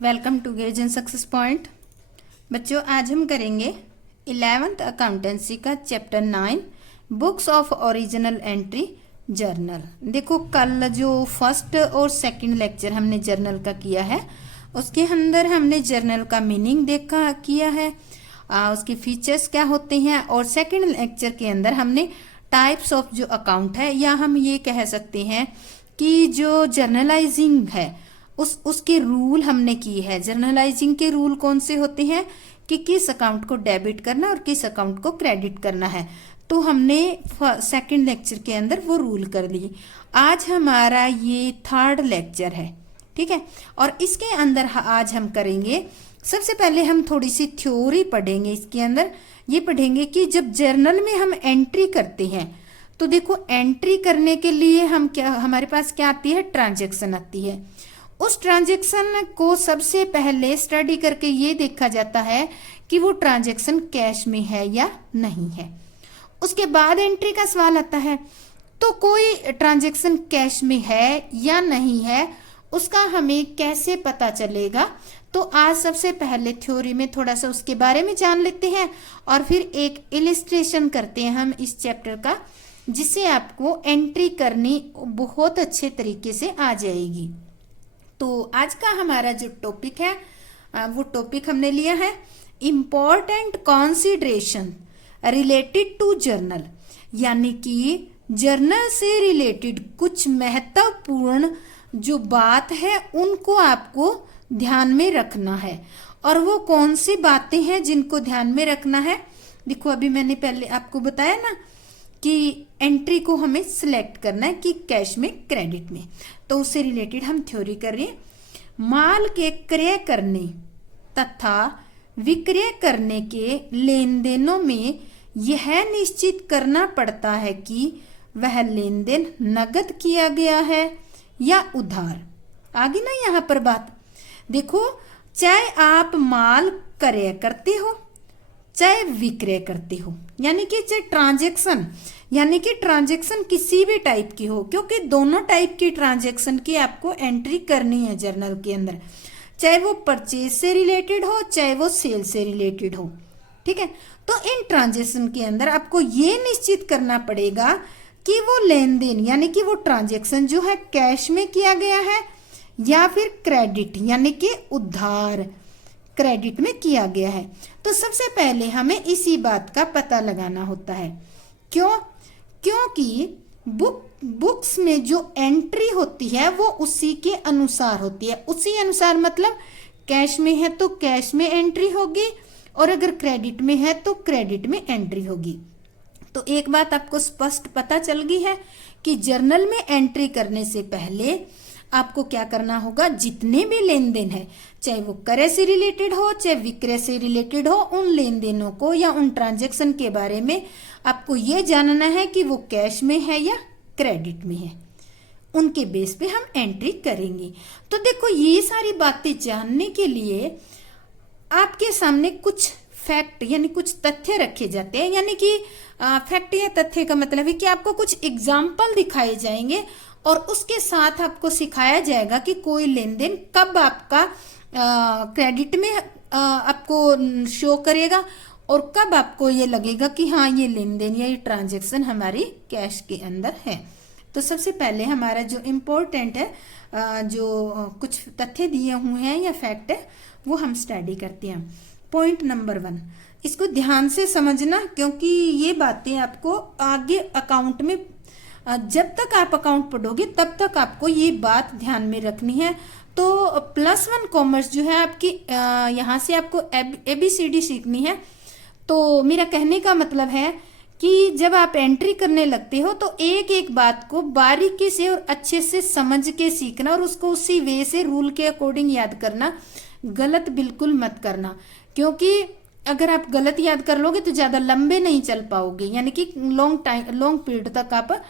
Welcome to gauge and success point. बच्चों, आज हम करेंगे 11th अकाउंटेंसी का chapter 9 books of original entry journal. देखो, कल जो फर्स्ट और सेकंड लेक्चर हमने जर्नल का किया है उसके अंदर हमने जर्नल का मीनिंग देखा किया है, उसके फीचर्स क्या होते हैं, और सेकंड लेक्चर के अंदर हमने टाइप्स ऑफ जो अकाउंट है या हम ये कह सकते हैं कि जो जर्नलाइजिंग है उसके रूल हमने की है। जर्नलाइजिंग के रूल कौन से होते हैं कि किस अकाउंट को डेबिट करना और किस अकाउंट को क्रेडिट करना है, तो हमने सेकंड लेक्चर के अंदर वो रूल कर लिए। आज हमारा ये थर्ड लेक्चर है, ठीक है। और इसके अंदर आज हम करेंगे, सबसे पहले हम थोड़ी सी थ्योरी पढ़ेंगे। इसके अंदर ये पढ़ेंगे कि जब जर्नल में हम एंट्री करते हैं तो देखो, एंट्री करने के लिए हम क्या, हमारे पास क्या आती है, ट्रांजैक्शन आती है। उस ट्रांजैक्शन को सबसे पहले स्टडी करके ये देखा जाता है कि वो ट्रांजैक्शन कैश में है या नहीं है। उसके बाद एंट्री का सवाल आता है, तो कोई ट्रांजैक्शन कैश में है या नहीं है उसका हमें कैसे पता चलेगा। तो आज सबसे पहले थ्योरी में थोड़ा सा उसके बारे में जान लेते हैं और फिर एक इलिस्ट्रेशन करते हैं हम इस चैप्टर का, जिससे आपको एंट्री करनी बहुत अच्छे तरीके से आ जाएगी। तो आज का हमारा जो टॉपिक है वो टॉपिक हमने लिया है important consideration related to journal, यानी कि जर्नल से रिलेटेड कुछ महत्वपूर्ण जो बात है उनको आपको ध्यान में रखना है। और वो कौन सी बातें हैं जिनको ध्यान में रखना है, देखो अभी मैंने पहले आपको बताया ना कि एंट्री को हमें सिलेक्ट करना है कि कैश में क्रेडिट में, तो उससे रिलेटेड हम थ्योरी कर रहे हैं। माल के क्रय करने तथा विक्रय करने के लेन देनों में यह निश्चित करना पड़ता है कि वह लेन देन नगद किया गया है या उधार। आगे ना यहाँ पर बात देखो, चाहे आप माल क्रय करते हो चाहे विक्रय करते हो, यानी कि चाहे ट्रांजैक्शन, यानी कि ट्रांजैक्शन किसी भी टाइप की हो, क्योंकि दोनों टाइप की ट्रांजैक्शन की आपको एंट्री करनी है जर्नल के अंदर, चाहे वो परचेज से रिलेटेड हो चाहे वो सेल से रिलेटेड हो, ठीक है। तो इन ट्रांजैक्शन के अंदर आपको ये निश्चित करना पड़ेगा कि वो लेन देन यानी कि वो ट्रांजैक्शन जो है कैश में किया गया है या फिर क्रेडिट यानी कि उधार क्रेडिट में किया गया है। तो सबसे पहले हमें इसी बात का पता लगाना होता है। क्योंकि बुक्स में जो एंट्री होती है वो उसी के अनुसार होती है। उसी अनुसार मतलब कैश में है तो कैश में एंट्री होगी और अगर क्रेडिट में है तो क्रेडिट में एंट्री होगी। तो एक बात आपको स्पष्ट पता चल गई है कि जर्नल में एंट्री करने से पहले आपको क्या करना होगा, जितने भी लेन देन है चाहे वो क्रय से रिलेटेड हो चाहे विक्रय से रिलेटेड हो, उन लेन देनों को या उन ट्रांजैक्शन के बारे में आपको ये जानना है कि वो कैश में है या क्रेडिट में है। उनके बेस पे हम एंट्री करेंगे। तो देखो, ये सारी बातें जानने के लिए आपके सामने कुछ फैक्ट यानी कुछ तथ्य रखे जाते हैं, यानी कि फैक्ट या तथ्य का मतलब है कि आपको कुछ एग्जाम्पल दिखाए जाएंगे और उसके साथ आपको सिखाया जाएगा कि कोई लेन देन कब आपका क्रेडिट में आपको शो करेगा और कब आपको ये लगेगा कि हाँ ये लेन देन या ये ट्रांजैक्शन हमारी कैश के अंदर है। तो सबसे पहले हमारा जो इम्पोर्टेंट है, जो कुछ तथ्य दिए हुए हैं या फैक्ट है वो हम स्टडी करते हैं। पॉइंट नंबर 1, इसको ध्यान से समझना क्योंकि ये बातें आपको आगे अकाउंट में, जब तक आप अकाउंट पढ़ोगे तब तक आपको ये बात ध्यान में रखनी है। तो +1 कॉमर्स जो है आपकी, यहाँ से आपको ABCD सीखनी है। तो मेरा कहने का मतलब है कि जब आप एंट्री करने लगते हो तो एक एक बात को बारीकी से और अच्छे से समझ के सीखना और उसको उसी वे से रूल के अकॉर्डिंग याद करना, गलत बिल्कुल मत करना। क्योंकि अगर आप गलत याद कर लोगे तो ज़्यादा लंबे नहीं चल पाओगे, यानी कि लॉन्ग पीरियड तक आप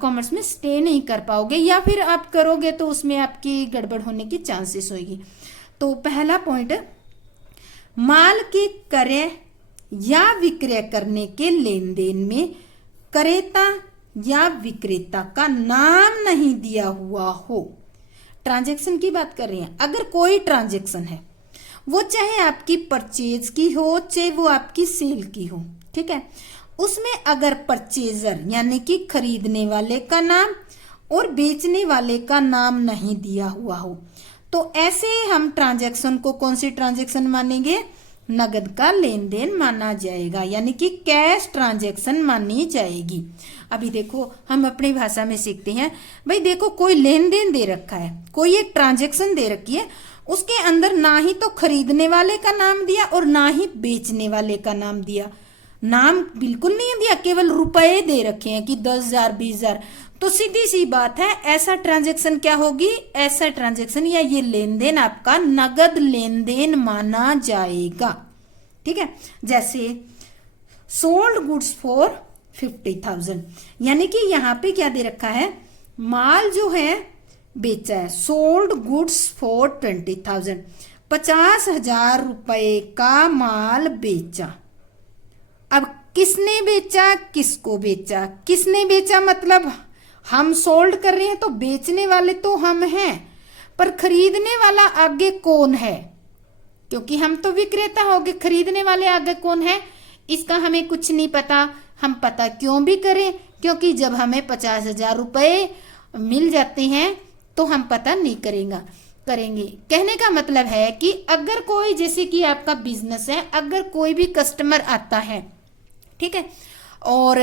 कॉमर्स में स्टे नहीं कर पाओगे, या फिर आप करोगे तो उसमें आपकी गड़बड़ होने की चांसेस होगी। तो पहला पॉइंट, माल के क्रय या विक्रय करने के लेन देन में क्रेता या विक्रेता का नाम नहीं दिया हुआ हो, ट्रांजैक्शन की बात कर रही हैं। अगर कोई ट्रांजैक्शन है, वो चाहे आपकी परचेज की हो, चाहे वो आपकी सेल की हो, ठीक है, उसमें अगर परचेजर यानी कि खरीदने वाले का नाम और बेचने वाले का नाम नहीं दिया हुआ हो, तो ऐसे हम ट्रांजैक्शन को कौन सी ट्रांजैक्शन मानेंगे? नगद का लेन देन माना जाएगा, यानी कि कैश ट्रांजैक्शन मानी जाएगी। अभी देखो हम अपनी भाषा में सीखते हैं। भाई देखो, कोई लेन देन दे रखा है, कोई एक ट्रांजैक्शन दे रखी है, उसके अंदर ना ही तो खरीदने वाले का नाम दिया और ना ही बेचने वाले का नाम दिया, नाम बिल्कुल नहीं दिया, केवल रुपए दे रखे हैं कि 10,000 20,000। तो सीधी सी बात है, ऐसा ट्रांजैक्शन क्या होगी? ऐसा ट्रांजैक्शन या ये लेन देन आपका नगद लेन देन माना जाएगा, ठीक है। जैसे सोल्ड गुड्स फॉर 50,000, यानी कि यहाँ पे क्या दे रखा है? माल जो है बेचा है। सोल्ड गुड्स फॉर 20,000, 50,000 रुपए का माल बेचा। अब किसने बेचा, किसको बेचा? किसने बेचा मतलब हम सोल्ड कर रहे हैं तो बेचने वाले तो हम हैं, पर खरीदने वाला आगे कौन है? क्योंकि हम तो विक्रेता हो गए, खरीदने वाले आगे कौन है इसका हमें कुछ नहीं पता। हम पता क्यों भी करें? क्योंकि जब हमें 50,000 रुपए मिल जाते हैं तो हम पता नहीं करेंगे। कहने का मतलब है कि अगर कोई, जैसे कि आपका बिजनेस है, अगर कोई भी कस्टमर आता है, ठीक है, और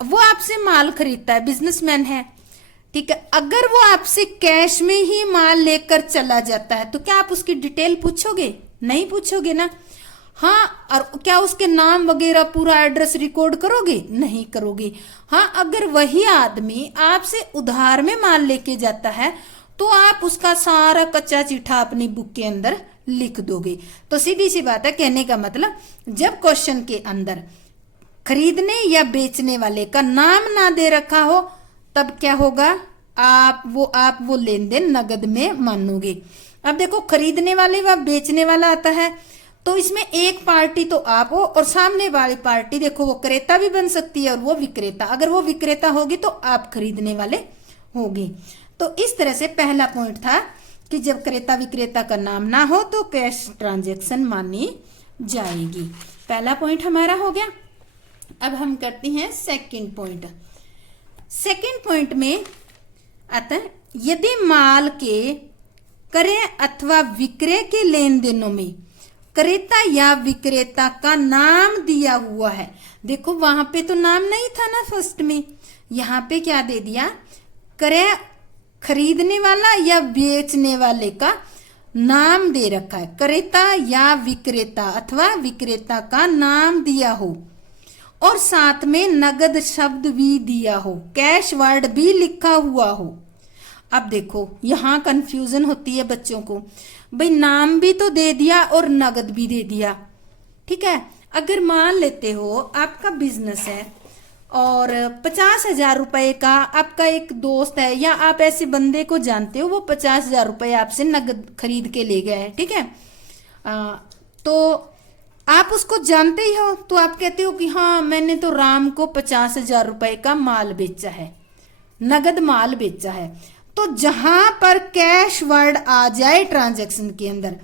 वो आपसे माल खरीदता है, बिजनेसमैन है, ठीक है, अगर वो आपसे कैश में ही माल लेकर चला जाता है तो क्या आप उसकी डिटेल पूछोगे? नहीं पूछोगे ना। हाँ, और क्या उसके नाम वगैरह पूरा एड्रेस रिकॉर्ड करोगे? नहीं करोगे। हाँ, अगर वही आदमी आपसे उधार में माल लेके जाता है तो आप उसका सारा कच्चा चिट्ठा अपनी बुक के अंदर लिख दोगे। तो सीधी सी बात है, कहने का मतलब जब क्वेश्चन के अंदर खरीदने या बेचने वाले का नाम ना दे रखा हो तब क्या होगा? आप वो लेन देन नगद में मानोगे। अब देखो, खरीदने वाले व बेचने वाला आता है तो इसमें एक पार्टी तो आप हो और सामने वाली पार्टी, देखो वो क्रेता भी बन सकती है और वो विक्रेता। अगर वो विक्रेता होगी तो आप खरीदने वाले होगे। तो इस तरह से पहला पॉइंट था कि जब क्रेता विक्रेता का नाम ना हो तो कैश ट्रांजैक्शन मानी जाएगी। पहला पॉइंट हमारा हो गया। अब हम करते हैं सेकंड पॉइंट। सेकंड पॉइंट में आता है, यदि माल के क्रय अथवा विक्रय के लेन देनों में क्रेता या विक्रेता का नाम दिया हुआ है। देखो वहां पे तो नाम नहीं था ना फर्स्ट में, यहाँ पे क्या दे दिया? क्रय, खरीदने वाला या बेचने वाले का नाम दे रखा है। क्रेता या विक्रेता अथवा विक्रेता का नाम दिया हो और साथ में नगद शब्द भी दिया हो, कैश वर्ड भी लिखा हुआ हो। अब देखो यहाँ कंफ्यूजन होती है बच्चों को, भाई नाम भी तो दे दिया और नगद भी दे दिया, ठीक है। अगर मान लेते हो आपका बिजनेस है और 50,000 रुपए का आपका एक दोस्त है या आप ऐसे बंदे को जानते हो, वो 50,000 रुपए आपसे नगद खरीद के ले गया है, ठीक है। तो आप उसको जानते ही हो तो आप कहते हो कि हाँ मैंने तो राम को 50,000 रुपए का माल बेचा है, नगद माल बेचा है। तो जहां पर कैश वर्ड आ जाए ट्रांजैक्शन के अंदर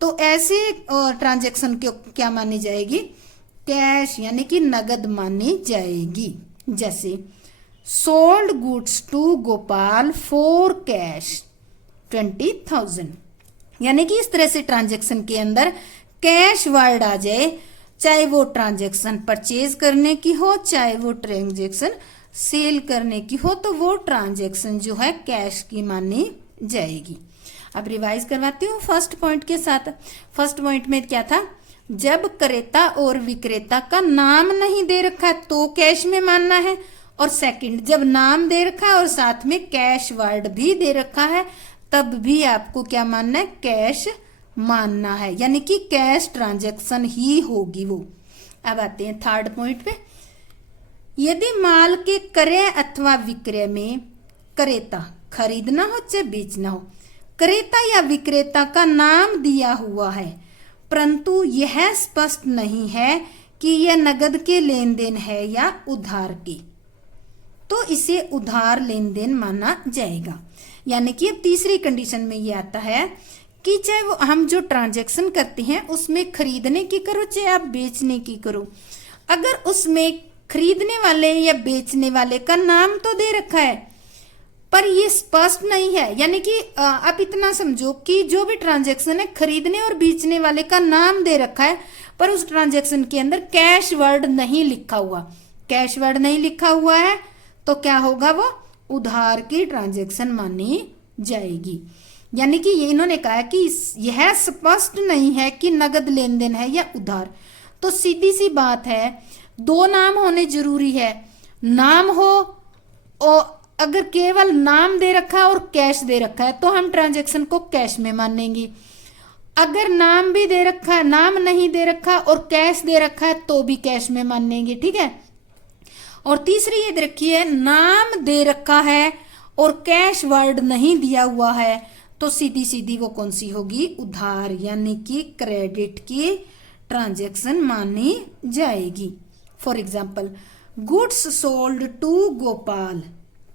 तो ऐसे ट्रांजैक्शन को क्या मानी जाएगी? कैश यानी कि नगद मानी जाएगी। जैसे sold goods to Gopal for cash 20,000, यानी कि इस तरह से ट्रांजैक्शन के अंदर कैश वर्ड आ जाए, चाहे वो ट्रांजैक्शन परचेज करने की हो चाहे वो ट्रांजैक्शन सेल करने की हो, तो वो ट्रांजैक्शन जो है कैश की मानी जाएगी। अब रिवाइज करवाती हूँ फर्स्ट पॉइंट के साथ। फर्स्ट पॉइंट में क्या था? जब क्रेता और विक्रेता का नाम नहीं दे रखा है तो कैश में मानना है, और सेकंड जब नाम दे रखा है और साथ में कैश वर्ड भी दे रखा है तब भी आपको क्या मानना है? कैश मानना है, यानी कि कैश ट्रांजैक्शन ही होगी वो। अब आते हैं थर्ड पॉइंट पे। यदि माल के क्रय अथवा विक्रय में क्रेता, खरीदना हो चाहे बेचना हो, क्रेता या विक्रेता का नाम दिया हुआ है परंतु यह स्पष्ट नहीं है कि यह नगद के लेन देन है या उधार के, तो इसे उधार लेन देन माना जाएगा। यानी कि अब तीसरी कंडीशन में ये आता है कि चाहे वो हम जो ट्रांजैक्शन करते हैं उसमें खरीदने की करो चाहे आप बेचने की करो, अगर उसमें खरीदने वाले या बेचने वाले का नाम तो दे रखा है पर ये स्पष्ट नहीं है, यानी कि आप इतना समझो कि जो भी ट्रांजैक्शन है खरीदने और बेचने वाले का नाम दे रखा है पर उस ट्रांजैक्शन के अंदर कैश वर्ड नहीं लिखा हुआ, कैश वर्ड नहीं लिखा हुआ है तो क्या होगा, वो उधार की ट्रांजैक्शन मानी जाएगी। यानी कि ये इन्होंने कहा कि यह स्पष्ट नहीं है कि नगद लेन देन है या उधार। तो सीधी सी बात है, दो नाम होने जरूरी है, नाम हो और अगर केवल नाम दे रखा है और कैश दे रखा है तो हम ट्रांजैक्शन को कैश में मानेंगे, अगर नाम भी दे रखा है, नाम नहीं दे रखा और कैश दे रखा है तो भी कैश में मानेंगे, ठीक है। और तीसरी ये रखिए, नाम दे रखा है और कैश वर्ड नहीं दिया हुआ है तो सीधी सीधी वो कौन सी होगी, उधार यानी कि क्रेडिट की ट्रांजैक्शन मानी जाएगी। For example, goods sold to Gopal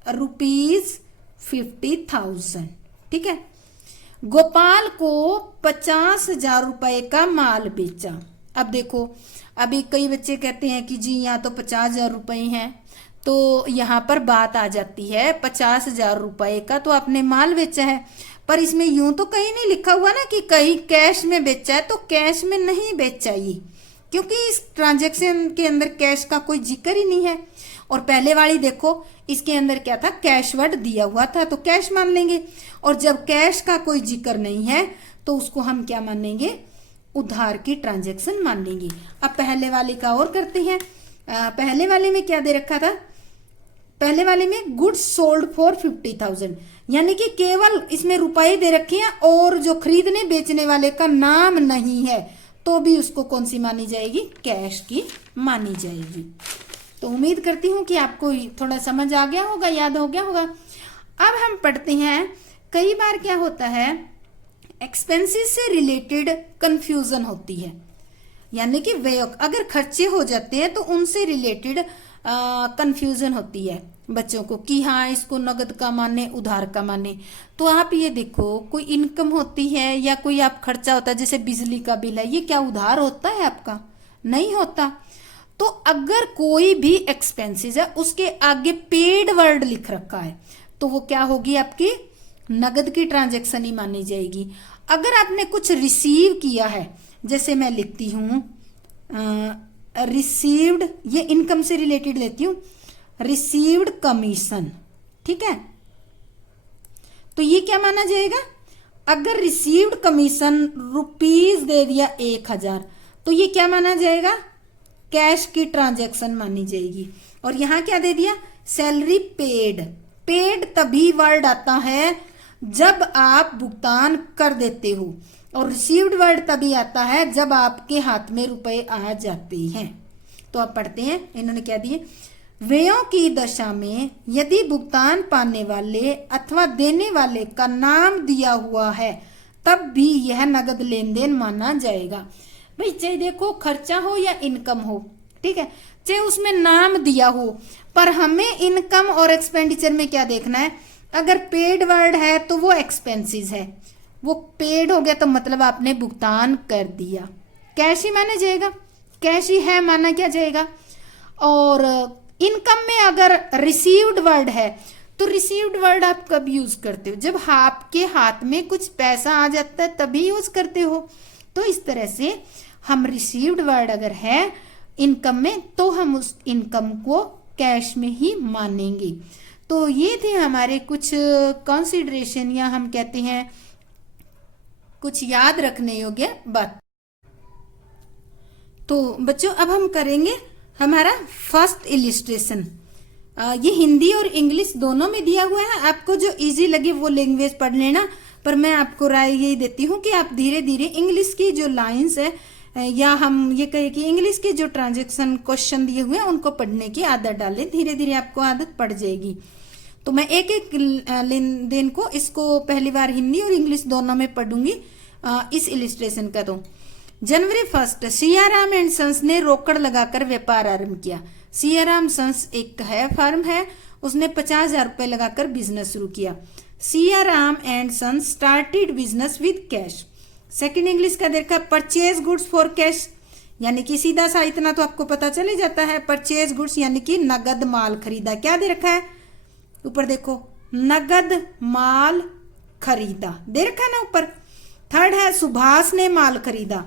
₹50,000, ठीक है। गोपाल को 50,000 रुपए का माल बेचा। अब देखो, अभी कई बच्चे कहते हैं कि जी यहाँ तो 50,000 रुपए हैं, तो यहाँ पर बात आ जाती है 50,000 रुपए का तो आपने माल बेचा है, पर इसमें यूं तो कहीं नहीं लिखा हुआ ना कि कहीं कैश में बेचा है, तो कैश में नहीं बेचा ये, क्योंकि इस ट्रांजैक्शन के अंदर कैश का कोई जिक्र ही नहीं है। और पहले वाली देखो, इसके अंदर क्या था, कैश वर्ड दिया हुआ था तो कैश मान लेंगे, और जब कैश का कोई जिक्र नहीं है तो उसको हम क्या मानेंगे, उधार की ट्रांजैक्शन मान लेंगे। अब पहले वाले का और करते हैं। पहले वाले में क्या दे रखा था, पहले वाले में गुड्स सोल्ड फॉर 50,000, यानी कि केवल इसमें रुपए दे रखे हैं और जो खरीदने बेचने वाले का नाम नहीं है तो भी उसको कौन सी मानी जाएगी, कैश की मानी जाएगी। तो उम्मीद करती हूँ कि आपको थोड़ा समझ आ गया होगा, याद हो गया होगा। अब हम पढ़ते हैं, कई बार क्या होता है, एक्सपेंसेस से रिलेटेड कंफ्यूजन होती है, यानी कि व्यय अगर खर्चे हो जाते हैं तो उनसे रिलेटेड कंफ्यूजन होती है बच्चों को कि हाँ इसको नगद का माने उधार का माने। तो आप ये देखो, कोई इनकम होती है या कोई आप खर्चा होता है, जैसे बिजली का बिल है, ये क्या उधार होता है आपका, नहीं होता। तो अगर कोई भी एक्सपेंसेस है उसके आगे पेड वर्ड लिख रखा है तो वो क्या होगी, आपकी नगद की ट्रांजैक्शन ही मानी जाएगी। अगर आपने कुछ रिसीव किया है, जैसे मैं लिखती हूँ रिसीव्ड, ये इनकम से रिलेटेड लेती हूँ, रिसीव्ड कमीशन, ठीक है, तो ये क्या माना जाएगा, अगर रिसीव्ड कमीशन रुपीज दे दिया 1,000 तो ये क्या माना जाएगा, कैश की ट्रांजैक्शन मानी जाएगी। और यहां क्या दे दिया, सैलरी पेड, पेड तभी वर्ड आता है जब आप भुगतान कर देते हो, और रिसीव्ड वर्ड तभी आता है जब आपके हाथ में रुपए आ जाते हैं। तो आप पढ़ते हैं, इन्होंने क्या दिए, व्ययों की दशा में यदि भुगतान पाने वाले अथवा देने वाले का नाम दिया हुआ है तब भी यह नगद लेन देन माना जाएगा। भाई चाहे देखो खर्चा हो या इनकम हो, ठीक है, चाहे उसमें नाम दिया हो, पर हमें इनकम और एक्सपेंडिचर में क्या देखना है, अगर पेड वर्ड है तो वो एक्सपेंसेस है, वो पेड हो गया तो मतलब आपने भुगतान कर दिया, कैश ही माना जाएगा, कैश ही है माना क्या जाएगा। और इनकम में अगर रिसीव्ड वर्ड है तो रिसीव्ड वर्ड आप कब यूज करते हो, जब आपके हाथ में कुछ पैसा आ जाता है तभी यूज करते हो। तो इस तरह से हम रिसीव्ड वर्ड अगर है इनकम में तो हम उस इनकम को कैश में ही मानेंगे। तो ये थे हमारे कुछ कंसीडरेशन, या हम कहते हैं कुछ याद रखने योग्य बात। तो बच्चों अब हम करेंगे हमारा फर्स्ट इलिस्ट्रेशन। ये हिंदी और इंग्लिश दोनों में दिया हुआ है, आपको जो इजी लगे वो लैंग्वेज पढ़ लेना, पर मैं आपको राय यही देती हूँ कि आप धीरे धीरे इंग्लिश की जो लाइंस है, या हम ये कहें कि इंग्लिश के जो ट्रांजैक्शन क्वेश्चन दिए हुए हैं उनको पढ़ने की आदत डालें, धीरे धीरे आपको आदत पड़ जाएगी। तो मैं एक एक लेन देन को, इसको पहली बार हिंदी और इंग्लिश दोनों में पढ़ूंगी इस इलिस्ट्रेशन का। तो जनवरी 1 सियाराम एंड सन्स ने रोकड़ लगाकर व्यापार आरंभ किया। सियाराम सन्स एक है फर्म है, उसने 50,000 रुपए लगाकर बिजनेस शुरू किया। Siya Ram and son started business with cash. Second English का देखा परचेज गुड्स फॉर कैश, यानी कि सीधा सा इतना तो आपको पता चल ही जाता है, परचेज गुड्स यानी कि नगद माल खरीदा। क्या दे रखा है ऊपर देखो, नगद माल खरीदा दे रखा है ना ऊपर। थर्ड है सुभाष ने माल खरीदा।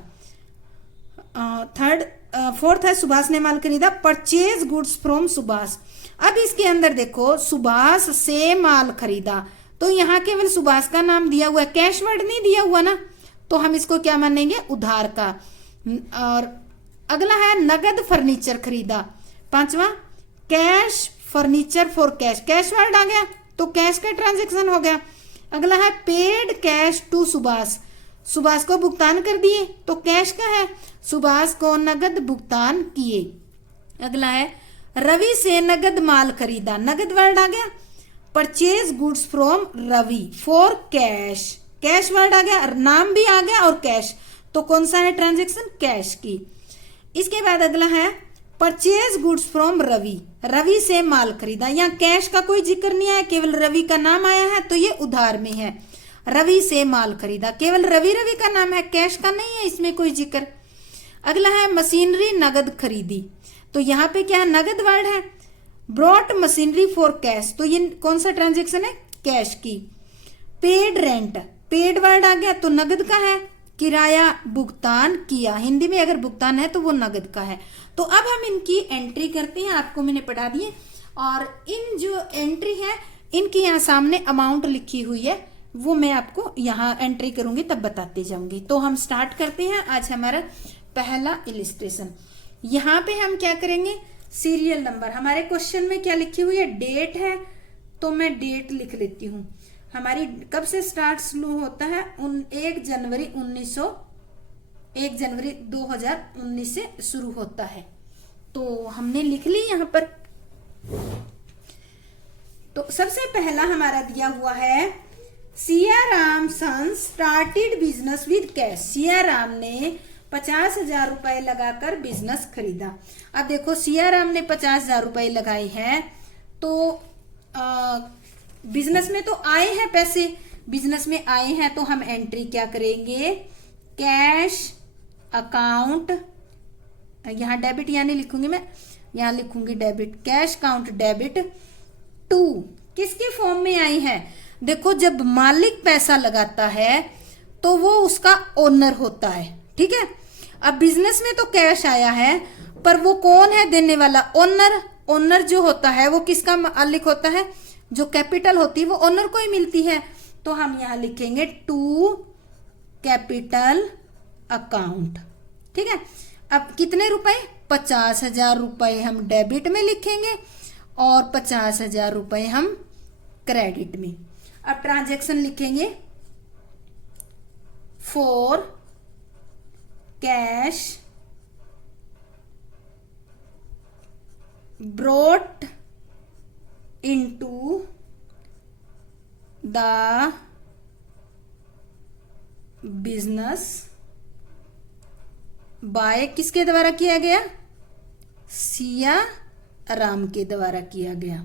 फोर्थ है सुभाष ने माल खरीदा, परचेज गुड्स फ्रॉम सुभाष। अब इसके अंदर देखो सुभाष से माल खरीदा, तो यहाँ केवल सुभाष का नाम दिया हुआ है, कैश वर्ड नहीं दिया हुआ ना, तो हम इसको क्या मानेंगे, उधार का। और अगला है नगद फर्नीचर खरीदा। पांचवा cash furniture for cash, cash word आ गया तो कैश का ट्रांजेक्शन हो गया। अगला है paid cash to Subhash, Subhash को भुगतान कर दिए तो कैश का है, सुभाष को नगद भुगतान किए। अगला है रवि से नगद माल खरीदा, नगद वर्ड आ गया, purchase goods from Ravi for cash, cash word आ गया, नाम भी आ गया और कैश, तो कौन सा है ट्रांजेक्शन, कैश की। इसके बाद अगला है purchase goods from Ravi, Ravi से माल खरीदा। यहाँ कैश का कोई जिक्र नहीं आया, केवल रवि का नाम आया है, तो ये उधार में है। रवि से माल खरीदा, केवल रवि रवि का नाम है, कैश का नहीं है इसमें कोई जिक्र। अगला है मशीनरी नगद खरीदी, तो यहाँ पे क्या है, नगद वर्ड है, ब्रॉट मशीनरी फॉर कैश, तो ये कौन सा ट्रांजेक्शन है, कैश की। पेड रेंट, पेड वर्ड आ गया तो नगद का है, किराया भुगतान किया, हिंदी में अगर भुगतान है तो वो नगद का है। तो अब हम इनकी एंट्री करते हैं, आपको मैंने पढ़ा दिए, और इन जो एंट्री है इनकी यहाँ सामने अमाउंट लिखी हुई है, वो मैं आपको यहाँ एंट्री करूंगी तब बताते जाऊंगी। तो हम स्टार्ट करते हैं आज हमारा पहला इलिस्ट्रेशन। यहाँ पे हम क्या करेंगे, सीरियल नंबर, हमारे क्वेश्चन में क्या लिखी हुई है, डेट है, तो मैं डेट लिख लेती हूँ। हमारी कब से स्टार्ट शुरू होता है, 1 जनवरी 2019 से शुरू होता है, तो हमने लिख ली यहाँ पर। तो सबसे पहला हमारा दिया हुआ है Siya Ram son started business with cash, Siya Ram ने 50,000 रुपए लगाकर बिजनेस खरीदा। अब देखो सिया राम ने 50,000 रुपए लगाए हैं, तो बिजनेस में तो आए हैं पैसे, बिजनेस में आए हैं तो हम एंट्री क्या करेंगे, कैश अकाउंट, यहाँ डेबिट यानी लिखूंगी मैं, यहाँ लिखूंगी debit, cash account debit to, किसके फॉर्म में आई है, देखो जब मालिक पैसा लगाता है तो वो उसका ओनर होता है, ठीक है। अब बिजनेस में तो कैश आया है, पर वो कौन है देने वाला, ओनर, ओनर जो होता है वो किसका मालिक होता है, जो कैपिटल होती है वो ओनर को ही मिलती है, तो हम यहाँ लिखेंगे टू कैपिटल अकाउंट, ठीक है। अब कितने रुपए, 50,000 रुपए हम डेबिट में लिखेंगे और 50,000 रुपए हम क्रेडिट में। अब ट्रांजैक्शन लिखेंगे for cash brought into the business by, किसके द्वारा किया गया, सिया राम के द्वारा किया गया।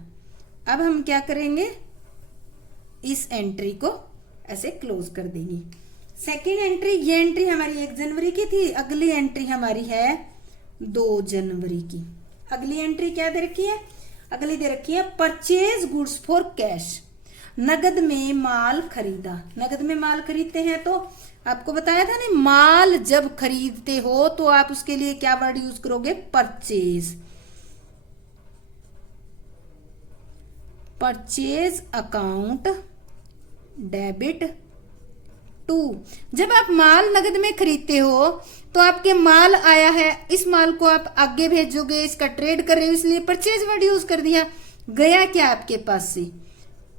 अब हम क्या करेंगे, इस एंट्री को ऐसे क्लोज कर देंगे। सेकेंड एंट्री, ये एंट्री हमारी 1 जनवरी की थी, अगली एंट्री हमारी है 2 जनवरी की। अगली एंट्री क्या दे रखी है, अगली दे रखी है परचेज गुड्स फॉर कैश, नगद में माल खरीदा। नगद में माल खरीदते हैं तो आपको बताया था ना, माल जब खरीदते हो तो आप उसके लिए क्या वर्ड यूज करोगे, purchase, purchase account debit to. जब आप माल नगद में खरीदते हो तो आपके माल आया है, इस माल को आप आगे भेजोगे, इसका ट्रेड कर रहे हो, इसलिए परचेज वर्ड यूज कर दिया। गया क्या आपके पास से,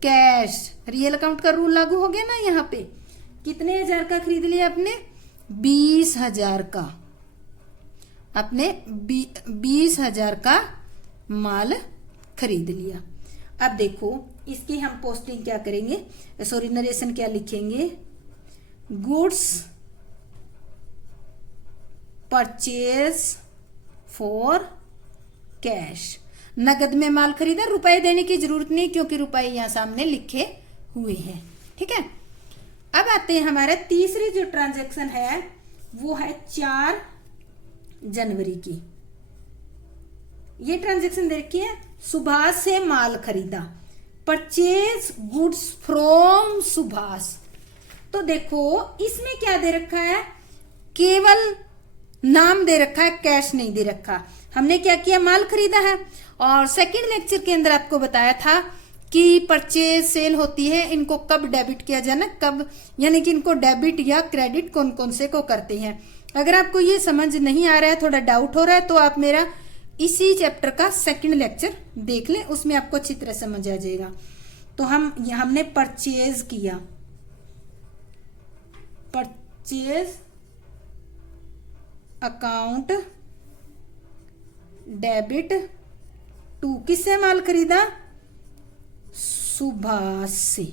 कैश, रियल अकाउंट का रूल लागू हो गया ना, यहाँ पे कितने हजार का खरीद लिया आपने, 20,000 का, आपने 20,000 का माल खरीद लिया। अब देखो इसकी हम पोस्टिंग क्या करेंगे, सॉरी नरेशन क्या लिखेंगे, गुड्स परचेज फॉर कैश, नगद में माल खरीदा, रुपए देने की जरूरत नहीं क्योंकि रुपए यहां सामने लिखे हुए हैं। ठीक है, अब आते हैं हमारे तीसरी जो ट्रांजैक्शन है वो है 4 जनवरी की। ये ट्रांजैक्शन देखिए, सुभाष से माल खरीदा, परचेज गुड्स फ्रॉम सुभाष। तो देखो इसमें क्या दे रखा है, केवल नाम दे रखा है, कैश नहीं दे रखा। हमने क्या किया, माल खरीदा है। और सेकंड लेक्चर के अंदर आपको बताया था कि परचेज सेल होती है, इनको कब डेबिट किया जाना, कब, यानी कि इनको डेबिट या क्रेडिट कौन कौन से को करते हैं। अगर आपको ये समझ नहीं आ रहा है, थोड़ा डाउट हो रहा है, तो आप मेरा इसी चैप्टर का सेकंड लेक्चर देख लें, उसमें आपको अच्छी तरह समझ आ जाएगा। तो हमने परचेज किया, परचेज अकाउंट डेबिट टू, किससे माल खरीदा, सुभाष से।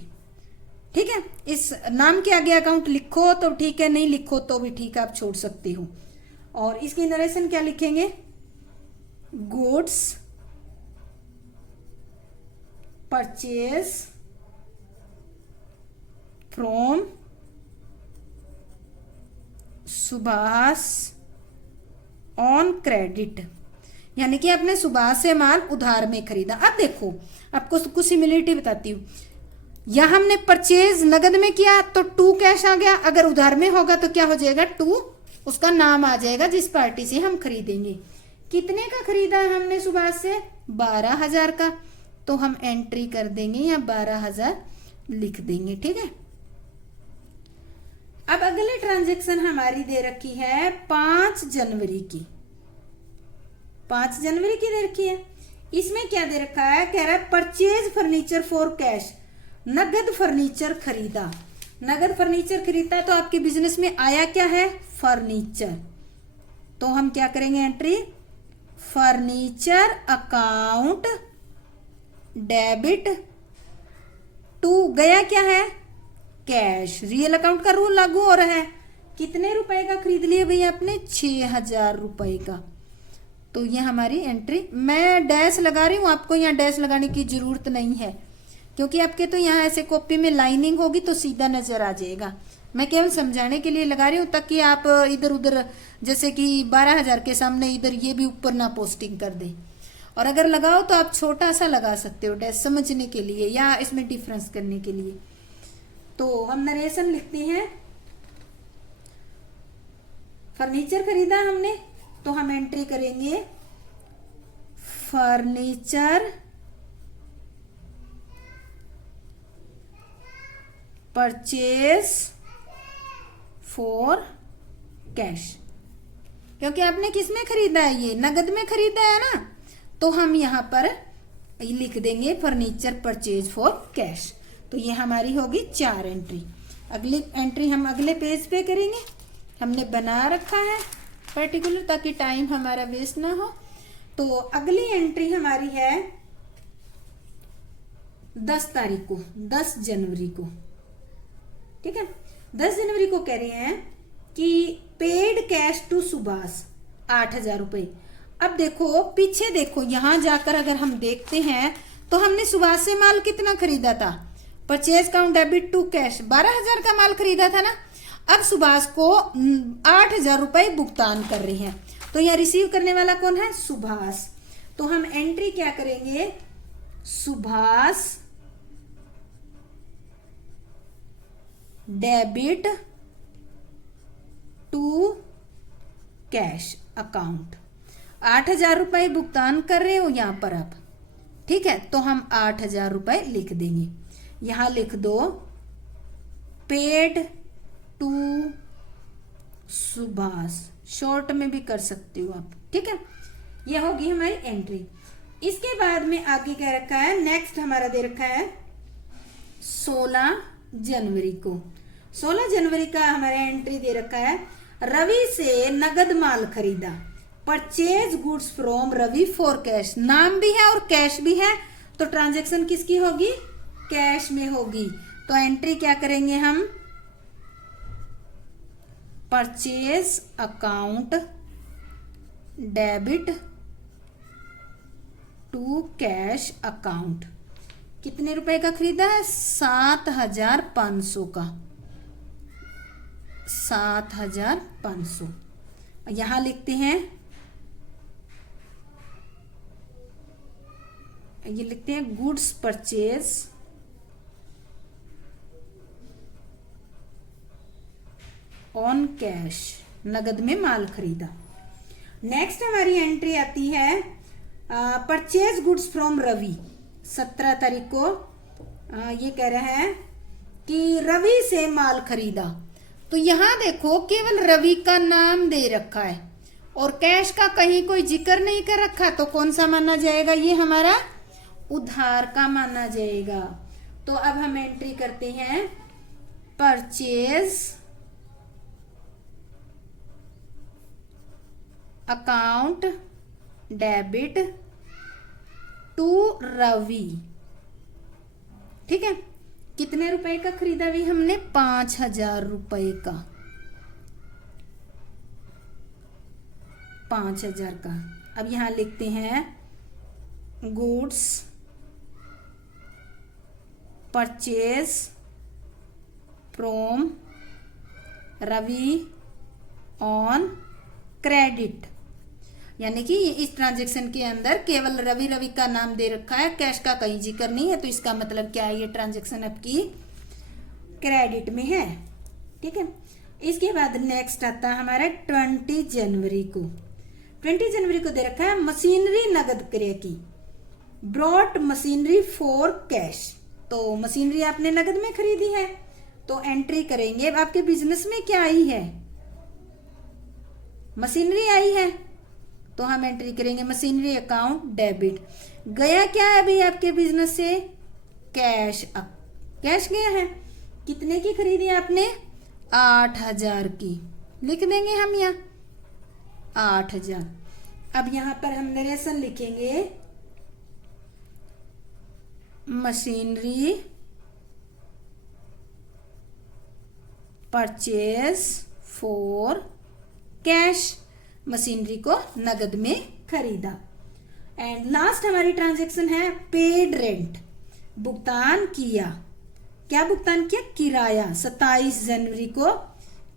ठीक है, इस नाम के आगे अकाउंट लिखो तो ठीक है, नहीं लिखो तो भी ठीक है, आप छोड़ सकते हो। और इसकी नरेशन क्या लिखेंगे, goods purchase from Subhash on credit, यानी कि आपने सुभाष से माल उधार में खरीदा। अब देखो आपको कुछ सिमिलरिटी बताती हूँ, यहां हमने परचेज नगद में किया तो टू कैश आ गया, अगर उधार में होगा तो क्या हो जाएगा, टू उसका नाम आ जाएगा जिस पार्टी से हम खरीदेंगे। कितने का खरीदा हमने सुभाष से, 12,000 का, तो हम एंट्री कर देंगे या 12,000 लिख देंगे। ठीक है, अब अगली ट्रांजैक्शन हमारी दे रखी है 5 जनवरी की। 5 जनवरी की दे रखी है, इसमें क्या दे रखा है, कह रहा है परचेज फर्नीचर फॉर कैश, नगद फर्नीचर खरीदा। नगद फर्नीचर खरीदा तो आपके बिजनेस में आया क्या है, फर्नीचर। तो हम क्या करेंगे, entry furniture account debit to, गया क्या है, कैश। रियल अकाउंट का रूल लागू हो रहा है। कितने रुपए का खरीद लिया भैया आपने, 6,000 रुपए का। तो ये हमारी एंट्री, मैं डैश लगा रही हूं, आपको यहाँ डैश लगाने की जरूरत नहीं है, क्योंकि आपके तो यहाँ ऐसे कॉपी में लाइनिंग होगी तो सीधा नजर आ जाएगा। मैं केवल समझाने के लिए लगा रही हूँ, ताकि आप इधर उधर, जैसे कि 12,000 के सामने इधर ये भी ऊपर ना पोस्टिंग कर दे। और अगर लगाओ तो आप छोटा सा लगा सकते हो डैश, समझने के लिए या इसमें डिफरेंस करने के लिए। तो हम नरेशन लिखते हैं, फर्नीचर खरीदा हमने तो हम एंट्री करेंगे फर्नीचर परचेज फॉर कैश, क्योंकि आपने किसमें खरीदा है, ये नगद में खरीदा है ना, तो हम यहां पर लिख देंगे फर्नीचर परचेज फॉर कैश। तो ये हमारी होगी 4 एंट्री। अगली एंट्री हम अगले पेज पे करेंगे, हमने बना रखा है पर्टिकुलर ताकि टाइम हमारा वेस्ट ना हो। तो अगली एंट्री हमारी है 10 तारीख को, 10 जनवरी को। ठीक है, 10 जनवरी को कह रहे हैं कि पेड कैश टू सुभाष 8,000 रुपए। अब देखो पीछे देखो, यहां जाकर अगर हम देखते हैं तो हमने सुभाष से माल कितना खरीदा था, purchase account debit to cash 12,000 का माल खरीदा था ना। अब सुभाष को 8,000 रुपए भुगतान कर रहे हैं, तो यह रिसीव करने वाला कौन है, सुभाष। तो हम एंट्री क्या करेंगे, Subhash debit to cash account. 8,000 रुपए भुगतान कर रहे हो यहां पर आप, ठीक है, तो हम 8,000 रुपए लिख देंगे। यहां लिख दो पेड टू सुभाष, शॉर्ट में भी कर सकते हो आप। ठीक है, यह होगी हमारी एंट्री। इसके बाद में आगे क्या रखा है, नेक्स्ट हमारा दे रखा है 16 जनवरी को। 16 जनवरी का हमारा एंट्री दे रखा है, रवि से नगद माल खरीदा, purchase goods from Ravi for cash. नाम भी है और कैश भी है, तो ट्रांजैक्शन किसकी होगी, कैश में होगी। तो एंट्री क्या करेंगे हम, purchase account debit to cash account. कितने रुपए का खरीदा है? 7,500 का। 7,500। यहां लिखते हैं, ये लिखते हैं गुड्स परचेज ऑन कैश, नगद में माल खरीदा। नेक्स्ट हमारी एंट्री आती है परचेज गुड्स फ्रॉम रवि। 17 तारीख को ये कह रहा है कि रवि से माल खरीदा। तो यहां देखो केवल रवि का नाम दे रखा है और कैश का कहीं कोई जिक्र नहीं कर रखा, तो कौन सा माना जाएगा? ये हमारा उधार का माना जाएगा। तो अब हम एंट्री करते हैं purchase account debit to Ravi. ठीक है, कितने रुपए का खरीदा भी हमने? 5,000 रुपए का। 5,000 का। अब यहां लिखते हैं goods purchase from Ravi on credit, यानी कि इस ट्रांजैक्शन के अंदर केवल रवि का नाम दे रखा है, कैश का कहीं जिक्र नहीं है। तो इसका मतलब क्या है? ये ट्रांजैक्शन आपकी क्रेडिट में है। ठीक है, इसके बाद नेक्स्ट आता है हमारा 20 जनवरी को। 20 जनवरी को दे रखा है मशीनरी नगद क्रय की, ब्रॉट मशीनरी फॉर कैश। तो मशीनरी आपने नगद में खरीदी है, तो एंट्री करेंगे। अब आपके बिजनेस में क्या आई है? मशीनरी आई है, तो हम एंट्री करेंगे मशीनरी अकाउंट डेबिट। गया क्या है अभी आपके बिजनेस से? कैश। कैश गया है। कितने की खरीदी आपने? 8,000 की। लिख देंगे हम यहाँ 8,000। अब यहां पर हम नरेशन लिखेंगे machinery purchase for cash, machinery को नगद में खरीदा। एंड लास्ट हमारी ट्रांजैक्शन है पेड रेंट, भुगतान किया। क्या भुगतान किया? किराया। 27 जनवरी को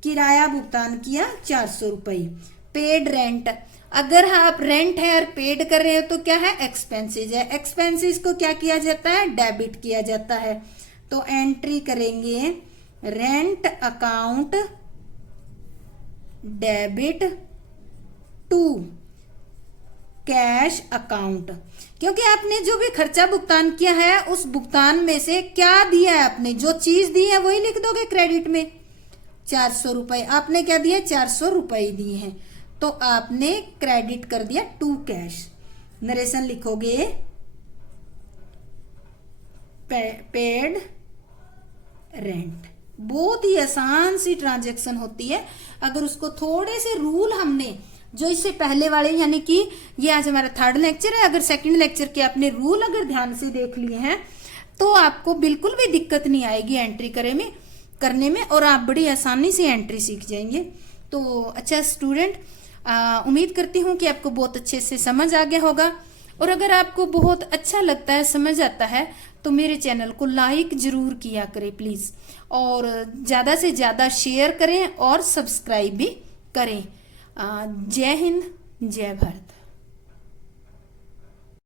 किराया भुगतान किया 400 रुपये। पेड रेंट, अगर आप रेंट है और पेड कर रहे हो तो क्या है? एक्सपेंसेस है। एक्सपेंसेस को क्या किया जाता है? डेबिट किया जाता है। तो एंट्री करेंगे rent account debit to cash account, क्योंकि आपने जो भी खर्चा भुगतान किया है उस भुगतान में से क्या दिया है आपने, जो चीज दी है वही लिख दोगे क्रेडिट में। 400 रुपए आपने क्या दिया? 400 रुपए दिए हैं, तो आपने क्रेडिट कर दिया टू कैश। नरेशन लिखोगे पेड रेंट। बहुत ही आसान सी ट्रांजैक्शन होती है। अगर उसको थोड़े से रूल हमने जो इससे पहले वाले, यानी कि ये आज हमारा 3rd लेक्चर है, अगर 2nd लेक्चर के आपने रूल अगर ध्यान से देख लिए हैं तो आपको बिल्कुल भी दिक्कत नहीं आएगी एंट्री करने में और आप बड़ी आसानी से एंट्री सीख जाएंगे। तो अच्छा स्टूडेंट, उम्मीद करती हूँ कि आपको बहुत अच्छे से समझ आ गया होगा। और अगर आपको बहुत अच्छा लगता है, समझ आता है, तो मेरे चैनल को लाइक जरूर किया करें प्लीज़, और ज़्यादा से ज़्यादा शेयर करें और सब्सक्राइब भी करें। जय हिंद, जय भारत।